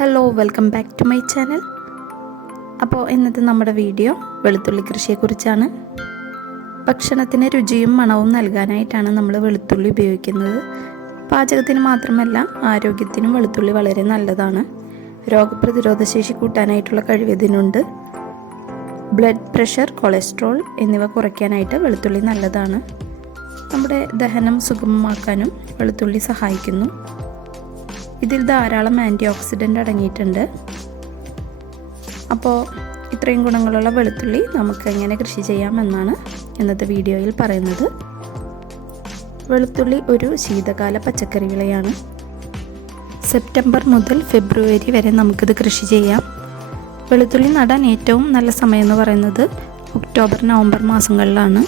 Hello welcome back to my channel അപ്പോൾ ഇന്നത്തെ നമ്മുടെ വീഡിയോ വെളുത്തുള്ളി കൃഷിയെക്കുറിച്ചാണ്. ഭക്ഷണത്തിന് രുചിയും മണവും നൽകാനായിട്ടാണ് നമ്മൾ വെളുത്തുള്ളി ഉപയോഗിക്കുന്നത്. പാചകത്തിന് മാത്രമല്ല ആരോഗ്യത്തിനും വെളുത്തുള്ളി വളരെ നല്ലതാണ്. രോഗപ്രതിരോധ ശേഷി കൂട്ടാനായിട്ടുള്ള കഴിവ് ഇതിനുണ്ട്. ബ്ലഡ് പ്രഷർ കൊളസ്ട്രോൾ എന്നിവ കുറയ്ക്കാനായിട്ട് വെളുത്തുള്ളി നല്ലതാണ്. നമ്മുടെ ദഹനം സുഗമമാക്കാനും വെളുത്തുള്ളി സഹായിക്കുന്നു. ഇതിൽ ധാരാളം ആന്റി ഓക്സിഡന്റ് അടങ്ങിയിട്ടുണ്ട്. അപ്പോൾ ഇത്രയും ഗുണങ്ങളുള്ള വെളുത്തുള്ളി നമുക്ക് എങ്ങനെ കൃഷി ചെയ്യാമെന്നാണ് ഇന്നത്തെ വീഡിയോയിൽ പറയുന്നത്. വെളുത്തുള്ളി ഒരു ശീതകാല പച്ചക്കറി വിളയാണ് സെപ്റ്റംബർ മുതൽ ഫെബ്രുവരി വരെ നമുക്കിത് കൃഷി ചെയ്യാം. വെളുത്തുള്ളി നടാൻ ഏറ്റവും നല്ല സമയം എന്ന് പറയുന്നത് ഒക്ടോബർ നവംബർ മാസങ്ങളിലാണ്.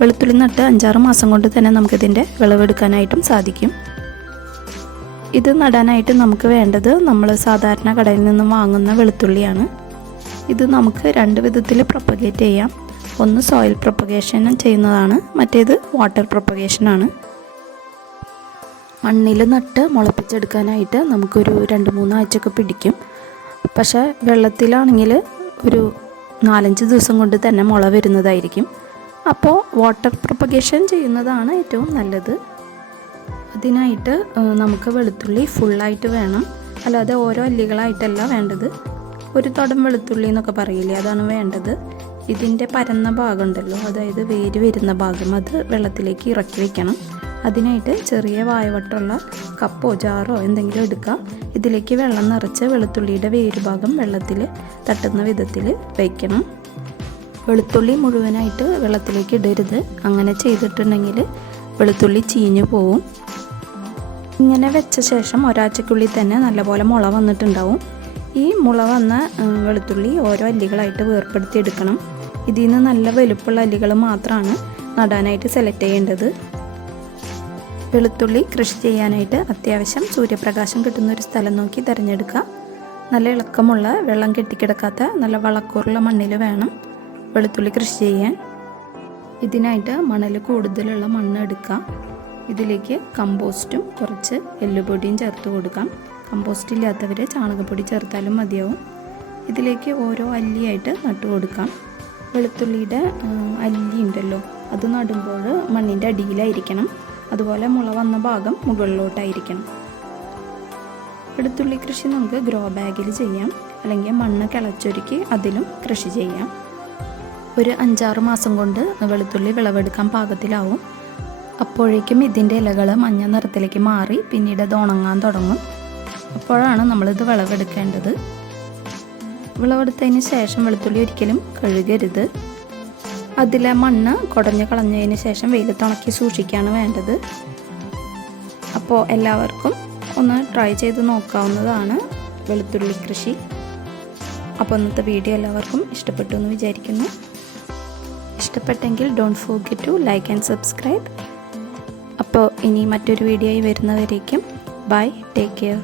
വെളുത്തുള്ളി നട്ട് അഞ്ചാറ് മാസം കൊണ്ട് തന്നെ നമുക്കിതിന്റെ വിളവെടുക്കാനായിട്ടും സാധിക്കും. ഇത് നടാനായിട്ട് നമുക്ക് വേണ്ടത് നമ്മൾ സാധാരണ കടയിൽ നിന്ന് വാങ്ങുന്ന വെളുത്തുള്ളിയാണ്. ഇത് നമുക്ക് രണ്ട് വിധത്തിൽ പ്രൊപ്പഗേറ്റ് ചെയ്യാം. ഒന്ന് സോയിൽ പ്രൊപ്പഗേഷൻ ചെയ്യുന്നതാണ് മറ്റേത് വാട്ടർ പ്രൊപ്പഗേഷനാണ് മണ്ണിൽ നട്ട് മുളപ്പിച്ചെടുക്കാനായിട്ട് നമുക്കൊരു രണ്ട് മൂന്നാഴ്ചയൊക്കെ പിടിക്കും. പക്ഷേ വെള്ളത്തിലാണെങ്കിൽ ഒരു നാലഞ്ച് ദിവസം കൊണ്ട് തന്നെ മുള വരുന്നതായിരിക്കും. അപ്പോൾ വാട്ടർ പ്രൊപ്പഗേഷൻ ചെയ്യുന്നതാണ് ഏറ്റവും നല്ലത്. അതിനായിട്ട് നമുക്ക് വെളുത്തുള്ളി ഫുള്ളായിട്ട് വേണം. അല്ലാതെ ഓരോ അല്ലികളായിട്ടല്ല വേണ്ടത്. ഒരു തുടം വെളുത്തുള്ളി എന്നൊക്കെ പറയില്ലേ അതാണ് വേണ്ടത്. ഇതിന്റെ പരന്ന ഭാഗം ഉണ്ടല്ലോ അതായത് വേര് വരുന്ന ഭാഗം അത് വെള്ളത്തിലേക്ക് ഇറക്കി വെക്കണം. അതിനായിട്ട് ചെറിയ വായവട്ടമുള്ള കപ്പോ ജാറോ എന്തെങ്കിലും എടുക്കാം. ഇതിലേക്ക് വെള്ളം നിറച്ച് വെളുത്തുള്ളിയുടെ വേര് ഭാഗം വെള്ളത്തിൽ തട്ടുന്ന വിധത്തിൽ വയ്ക്കണം വെളുത്തുള്ളി മുഴുവനായിട്ട് വെള്ളത്തിലേക്ക് ഇടരുത്. അങ്ങനെ ചെയ്തിട്ടുണ്ടെങ്കിൽ വെളുത്തുള്ളി ചീഞ്ഞു പോവും. ഇങ്ങനെ വെച്ച ശേഷം ഒരാഴ്ചക്കുള്ളിൽ തന്നെ നല്ലപോലെ മുള വന്നിട്ടുണ്ടാവും. ഈ മുള വന്ന വെളുത്തുള്ളി ഓരോ അല്ലികളായിട്ട് വേർപ്പെടുത്തി എടുക്കണം. ഇതിൽ നിന്ന് നല്ല വലുപ്പമുള്ള അല്ലികൾ മാത്രമാണ് നടാനായിട്ട് സെലക്ട് ചെയ്യേണ്ടത്. വെളുത്തുള്ളി കൃഷി ചെയ്യാനായിട്ട് അത്യാവശ്യം സൂര്യപ്രകാശം കിട്ടുന്ന ഒരു സ്ഥലം നോക്കി തിരഞ്ഞെടുക്കുക നല്ല ഇളക്കമുള്ള വെള്ളം കെട്ടിക്കിടക്കാത്ത നല്ല വളക്കൂറുള്ള മണ്ണിൽ വേണം വെളുത്തുള്ളി കൃഷി ചെയ്യാൻ. ഇതിനായിട്ട് മണൽ കൂടുതലുള്ള മണ്ണ് എടുക്കാം ഇതിലേക്ക് കമ്പോസ്റ്റും കുറച്ച് എല്ലുപൊടിയും ചേർത്ത് കൊടുക്കാം. കമ്പോസ്റ്റ് ഇല്ലാത്തവർ ചാണകപ്പൊടി ചേർത്താലും മതിയാവും. ഇതിലേക്ക് ഓരോ അല്ലിയായിട്ട് നട്ടു കൊടുക്കാം. വെളുത്തുള്ളിയുടെ അല്ലി ഉണ്ടല്ലോ അത് നടുമ്പോൾ മണ്ണിന്റെ അടിയിലായിരിക്കണം. അതുപോലെ മുള വന്ന ഭാഗം മുകളിലോട്ടായിരിക്കണം. വെളുത്തുള്ളി കൃഷി നമുക്ക് ഗ്രോ ബാഗിൽ ചെയ്യാം. അല്ലെങ്കിൽ മണ്ണ് കിളച്ചൊരുക്കി അതിലും കൃഷി ചെയ്യാം. ഒരു അഞ്ചാറ് മാസം കൊണ്ട് വെളുത്തുള്ളി വിളവെടുക്കാൻ പാകത്തിലാവും. അപ്പോഴേക്കും ഇതിന്റെ ഇലകൾ മഞ്ഞ നിറത്തിലേക്ക് മാറി പിന്നീട് അത് ഉണങ്ങാൻ തുടങ്ങും. അപ്പോഴാണ് നമ്മളിത് വിളവെടുക്കേണ്ടത്. വിളവെടുത്തതിന് ശേഷം വെളുത്തുള്ളി ഒരിക്കലും കഴുകരുത്. അതിലെ മണ്ണ് കുടഞ്ഞു കളഞ്ഞതിന് ശേഷം വെയിലത്ത് ഉണക്കി സൂക്ഷിക്കുകയാണ് വേണ്ടത്. അപ്പോൾ എല്ലാവർക്കും ഒന്ന് ട്രൈ ചെയ്ത് നോക്കാവുന്നതാണ് വെളുത്തുള്ളി കൃഷി. അപ്പോൾ ഇന്നത്തെ വീഡിയോ എല്ലാവർക്കും ഇഷ്ടപ്പെട്ടു എന്ന് വിചാരിക്കുന്നു. ഇഷ്ടപ്പെട്ടെങ്കിൽ don't forget to like and subscribe അപ്പോൾ ഇനി മറ്റൊരു വീഡിയോയിൽ വരുന്നവരേക്കും. Bye take care